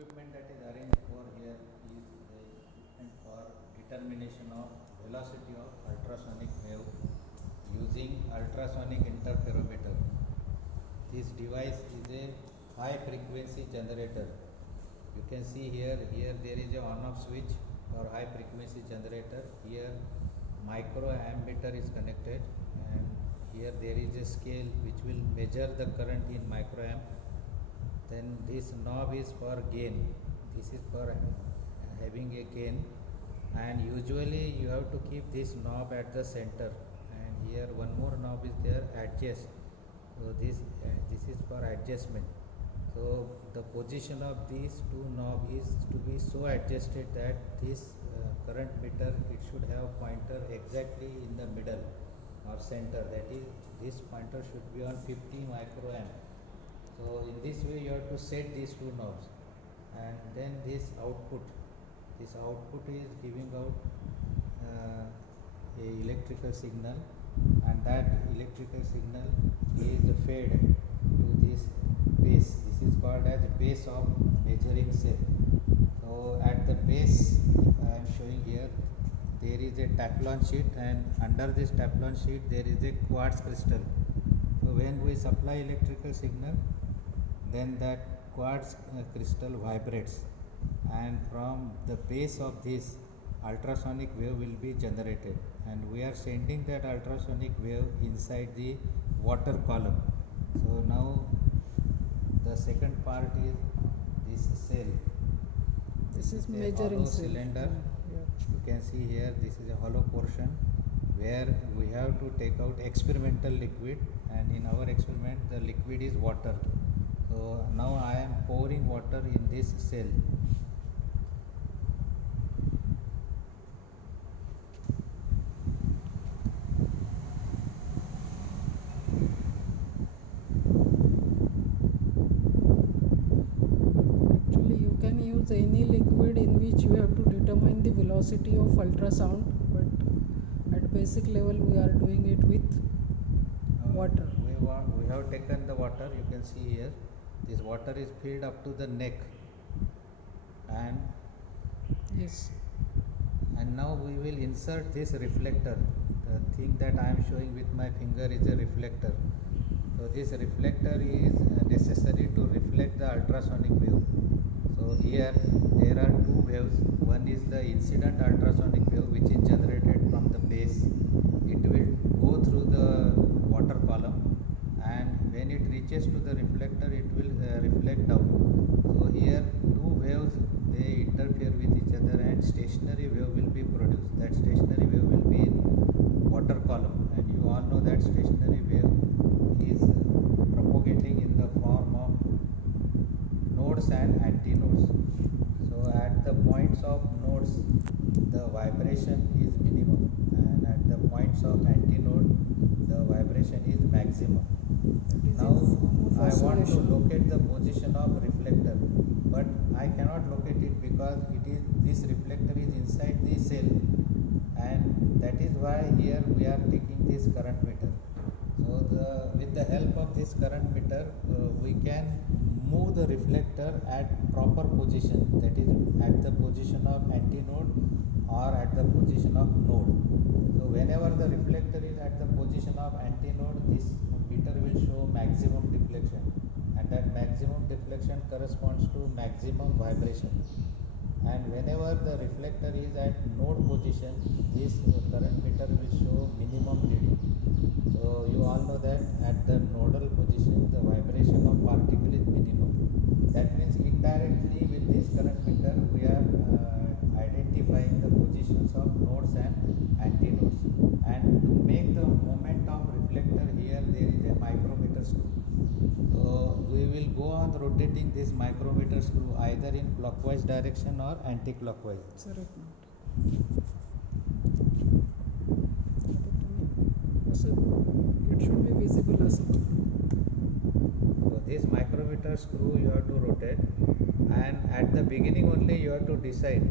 equipment that is arranged for here is the equipment for determination of velocity of ultrasonic wave using ultrasonic interferometer. This device is a high frequency generator. You can see here there is a on off switch for high frequency generator. Here microammeter is connected, and here there is a scale which will measure the current in microamp. Then this knob is for gain. This is for having a gain, and usually you have to keep this knob at the center, and here one more knob is there, adjust. So this is for adjustment. So the position of these two knobs is to be so adjusted that this current meter, it should have pointer exactly in the middle or center, that is this pointer should be on 50 microamp. So in this way you have to set these two knobs, and then this output is giving out a electrical signal, and that electrical signal is fed to this base. This is called as base of measuring cell. So at the base, I am showing here, there is a Teflon sheet, and under this Teflon sheet there is a quartz crystal. So when we supply electrical signal, then that quartz crystal vibrates, and from the base of this ultrasonic wave will be generated, and we are sending that ultrasonic wave inside the water column. So now the second part is this cell. This is a measuring hollow cell. cylinder. Yeah. You can see here this is a hollow portion where we have to take out experimental liquid, and in our experiment the liquid is water. So now I am pouring water in this cell. Actually, you can use any liquid in which you have to determine the velocity of ultrasound, but at basic level we are doing it with water. We have taken the water. You can see here this water is filled up to the neck, and Yes. now we will insert this reflector. The thing that I am showing with my finger is a reflector. So this reflector is necessary to reflect the ultrasonic wave. So here there are two waves. One is the incident ultrasonic wave, which is generated from the base. It will go through the water column, and when it reaches to the reflector, it will reflect down. So here two waves, they interfere with each other, and stationary wave will be produced. That stationary wave will be in water column, and you all know that stationary wave is propagating in the form of nodes and antinodes. So at the points of nodes the vibration is minimum, and at the points of antinode the vibration is maximum. That is Now in form of I want to oscillation. locate the position of reflector, but I cannot locate it because this reflector is inside the cell, and that is why here we are taking this current meter. So with the help of this current meter, we can move the reflector at proper position, that is at the position of antinode or at the position of node. So whenever the reflector is at the position of antinode, this meter will show maximum deflection, and that maximum deflection corresponds to maximum vibration. And whenever the reflector is at node position, this current meter will show minimum reading. So you all know that at the nodal position the vibration of particle is minimum. That means indirectly with this current meter we are identifying the positions of nodes and antinodes. And to make the moment of reflector, here there is a micrometer screw. So we will go on rotating this micrometer screw either in clockwise direction or anti-clockwise. Sir, एक minute. असं it should be visible असं. So this micrometer screw you have to rotate, and at the beginning only you have to decide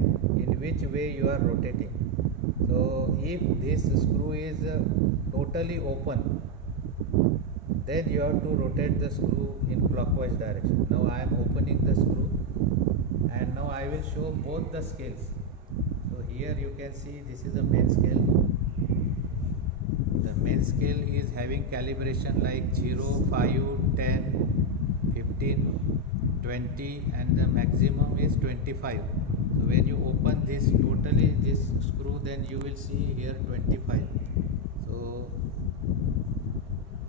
in which way you are rotating. So if this screw is totally open, then you have to rotate the screw in clockwise direction. Now I am opening the screw, show both the scales. So here you can see this is a main scale. The main scale is having calibration like 0, 5, 10, 15, 20, and the maximum is 25. So when you open this totally this screw, then you will see here 25. So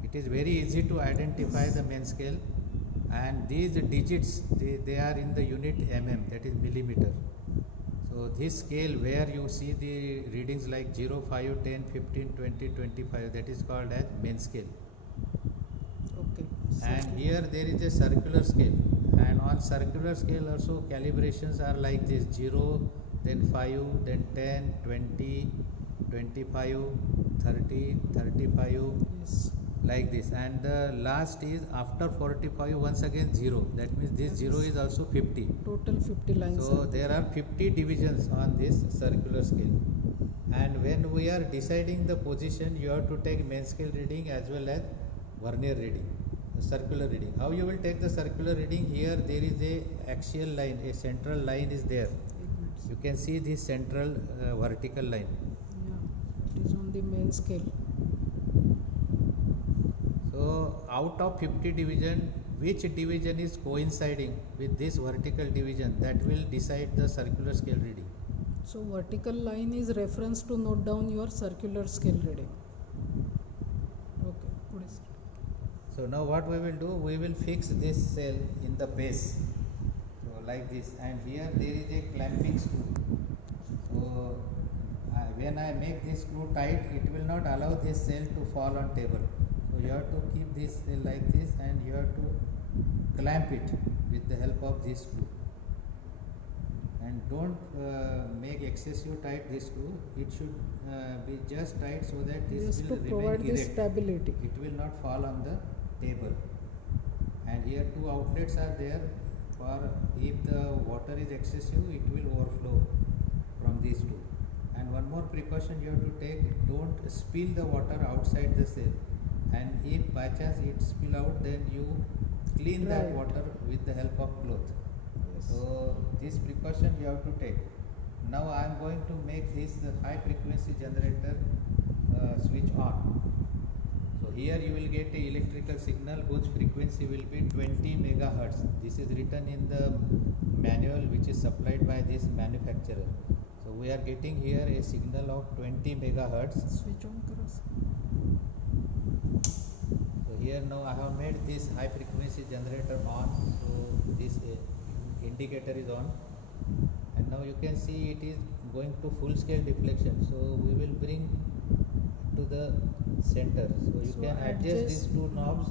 it is very easy to identify the main scale, and these digits they are in the unit mm, that is millimeter. So this scale where you see the readings like 0, 5, 10, 15, 20, 25, that is called as main scale. Okay. And here there is a circular scale, and on circular scale also calibrations are like this: 0, then 5, then 10, 20, 25, 30, 35, Yes. like this. And the last is after 45 once again 0, that means this 0 is also 50. Total 50 lines. So there are 50 divisions on this circular scale, and when we are deciding the position, you have to take main scale reading as well as vernier reading, the circular reading. How you will take the circular reading? Here there is a axial line, a central line is there. You can see this central vertical line. Yeah, it is on the main scale. So out of 50 division, which division is coinciding with this vertical division, that will decide the circular scale reading. So vertical line is reference to note down your circular scale reading. Okay, please. So now what we will do, we will fix this cell in the base, so like this, and here there is a clamping screw. So when I make this screw tight, it will not allow this cell to fall on table. So you have to keep this cell like this, and you have to clamp it with the help of this screw. And don't make excessive tight this screw. It should be just tight so that this Just will to remain provide the erect. stability. It will not fall on the table. And here two outlets are there for if the water is excessive, it will overflow from these two. And one more precaution you have to take: don't spill the water outside the cell, and if by chance it spill out, then you clean that Right. water with the help of cloth. Yes. So this precaution you have to take. Now I am going to make this high frequency generator switch on. So here you will get a electrical signal whose frequency will be 20 megahertz. This is written in the manual which is supplied by this manufacturer. So we are getting here a signal of 20 megahertz. Switch on करो. So here now I have made this high frequency generator on. So this indicator is on, and now you can see it is going to full scale deflection. So we will bring to the center. So you can adjust these two knobs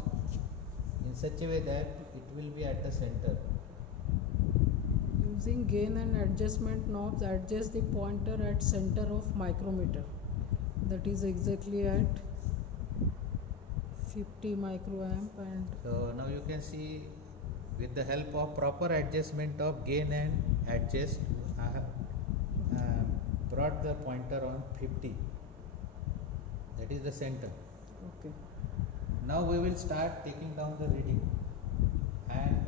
in such a way that it will be at the center. Using gain and adjustment knobs, adjust the pointer at center of micrometer. That is exactly at 50 microamp. And So now you can see, with the help of proper adjustment of gain and adjust, I have brought the pointer on 50. That is the center. okay. Now we will start taking down the reading, and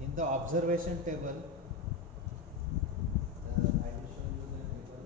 in the observation table, I will show you the table.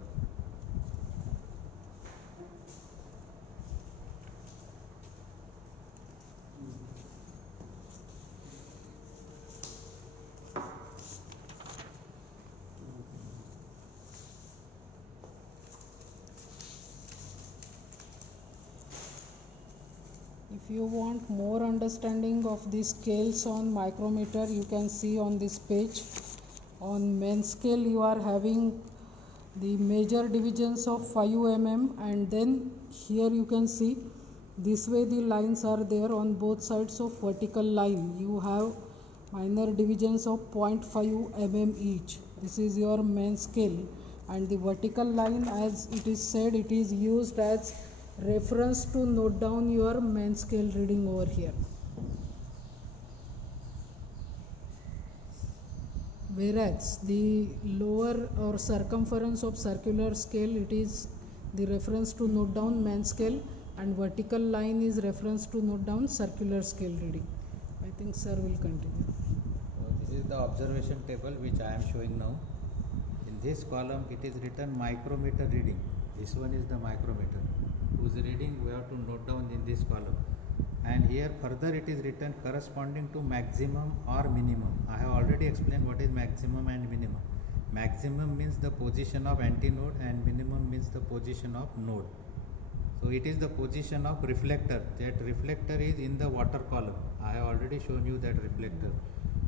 If you want more understanding of the scales on micrometer, you can see on this page. On main scale, you are having the major divisions of 5 mm, and then here you can see this way the lines are there on both sides of vertical line. You have minor divisions of 0.5 mm each. This is your main scale, and the vertical line, as it is said, it is used as reference to note down your main scale reading over here. Whereas the lower or circumference of circular scale, it is the reference to note down main scale, and vertical line is reference to note down circular scale reading. I think sir will continue. So this is the observation table which I am showing now. this column it is written micrometer reading. This one is the micrometer whose reading we have to note down in this column. And here further it is written corresponding to maximum or minimum. I have already explained what is maximum and minimum. Maximum means the position of antinode and minimum means the position of node. So it is the position of reflector. That reflector is in the water column. I have already shown you that reflector.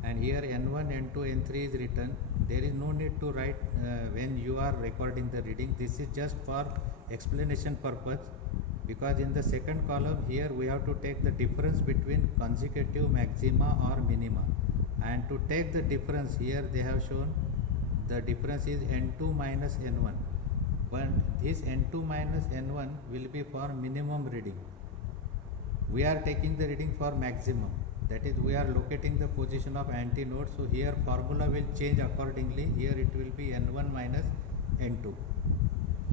And here N1, N2, N3 is written. There is no need to write when you are recording the reading. This is just for explanation purpose, because in the second column here we have to take the difference between consecutive maxima or minima. And to take the difference, here they have shown the difference is N2 minus N1. But this N2 minus N1 will be for minimum reading. We are taking the reading for maximum. That is, we are locating the position of antinode. So here formula will change accordingly. Here it will be N1 minus N2.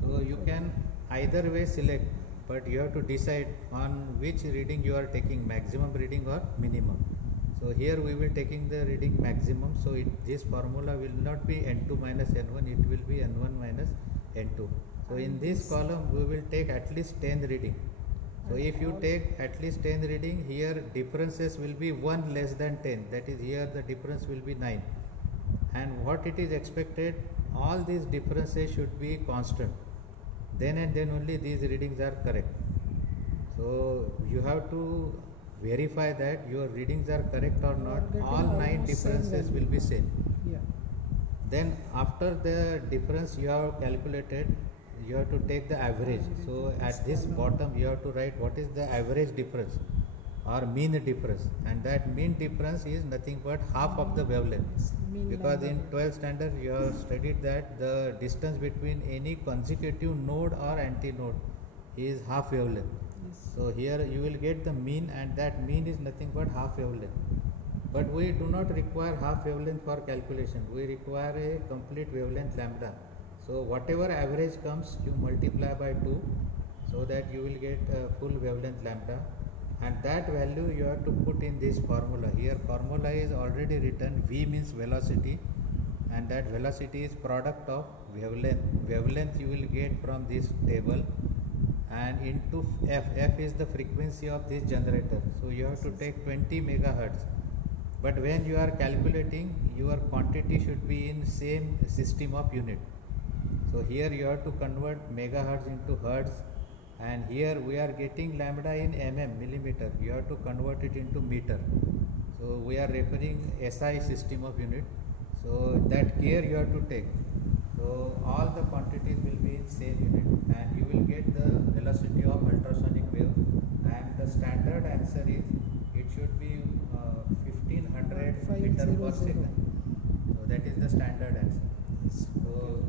So you can either way select, but you have to decide on which reading you are taking, maximum reading or minimum. So here we will taking the reading maximum. So this formula will not be N2 minus N1, it will be N1 minus N2. So in this column we will take at least 10 reading. So if you take at least 10 reading, here differences will be 1 less than 10. That is, here the difference will be 9. And what it is expected, all these differences should be constant. Then and then only these readings are correct. So you have to verify that your readings are correct or not. All 9 differences will be same. Yeah. Then after the difference you have calculated, you have to take the average. So at this bottom you have to write what is the average difference or mean difference, and that mean difference is nothing but half of the wavelength. Because in 12th standard you have studied that the distance between any consecutive node or antinode is half wavelength. Yes. So here you will get the mean, and that mean is nothing but half wavelength. But we do not require half wavelength for calculation. We require a complete wavelength lambda. So whatever average comes, you multiply by 2, so that you will get a full wavelength lambda, and that value you have to put in this formula. Here formula is already written. V means velocity, and that velocity is product of wavelength. Wavelength you will get from this table, and into f. F is the frequency of this generator. So you have to take 20 megahertz. But when you are calculating, your quantity should be in same system of unit. So here you have to convert megahertz into hertz, and here we are getting lambda in millimeter. You have to convert it into meter. So we are referring SI system of unit. So that care you have to take. So all the quantities will be in same unit, and you will get the velocity of ultrasonic wave. And the standard answer is it should be 1500 meter per second. So that is the standard answer. So